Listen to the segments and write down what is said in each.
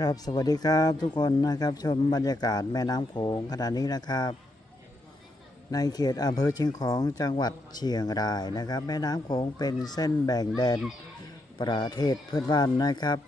ครับสวัสดีครับทุกคนนะครับชมบรรยากาศแม่น้ำโขงขณะนี้นะครับ ในเขตอำเภอเชียงของจังหวัดเชียงรายนะครับ แม่น้ำโขงเป็นเส้นแบ่งแดนประเทศเพื่อนบ้านนะครับ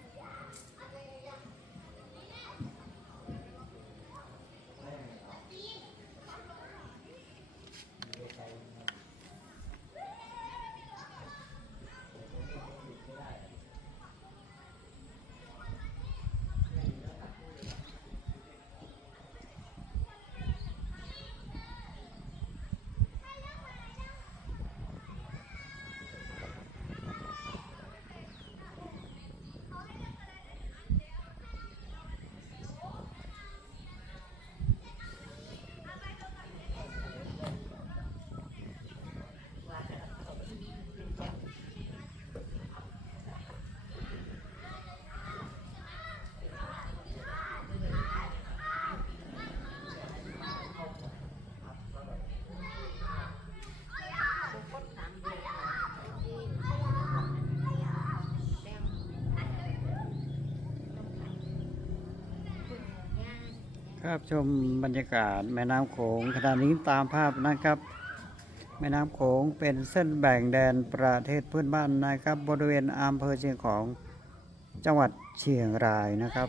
ครับชมบรรยากาศแม่น้ำโขงขณะนี้ตามภาพนะครับ แม่น้ำโขงเป็นเส้นแบ่งแดนประเทศเพื่อนบ้านนะครับ บริเวณอำเภอเชียงของจังหวัดเชียงรายนะครับ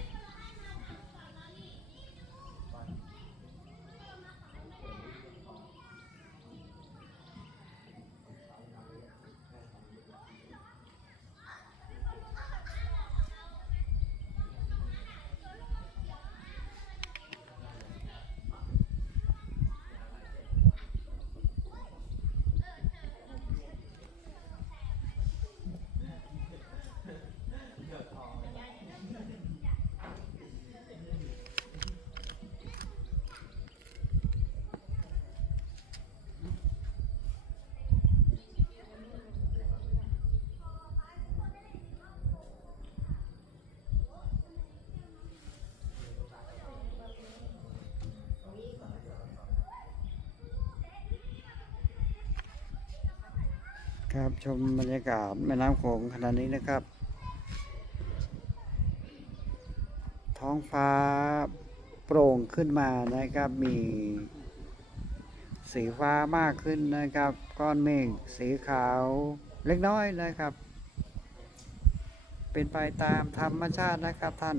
ครับชมบรรยากาศแม่น้ำโขงขณะนี้นะครับ ท้องฟ้าโปร่งขึ้นมานะครับ มีสีฟ้ามากขึ้นนะครับ ก้อนเมฆสีขาวเล็กน้อยนะครับ เป็นไปตามธรรมชาตินะครับท่าน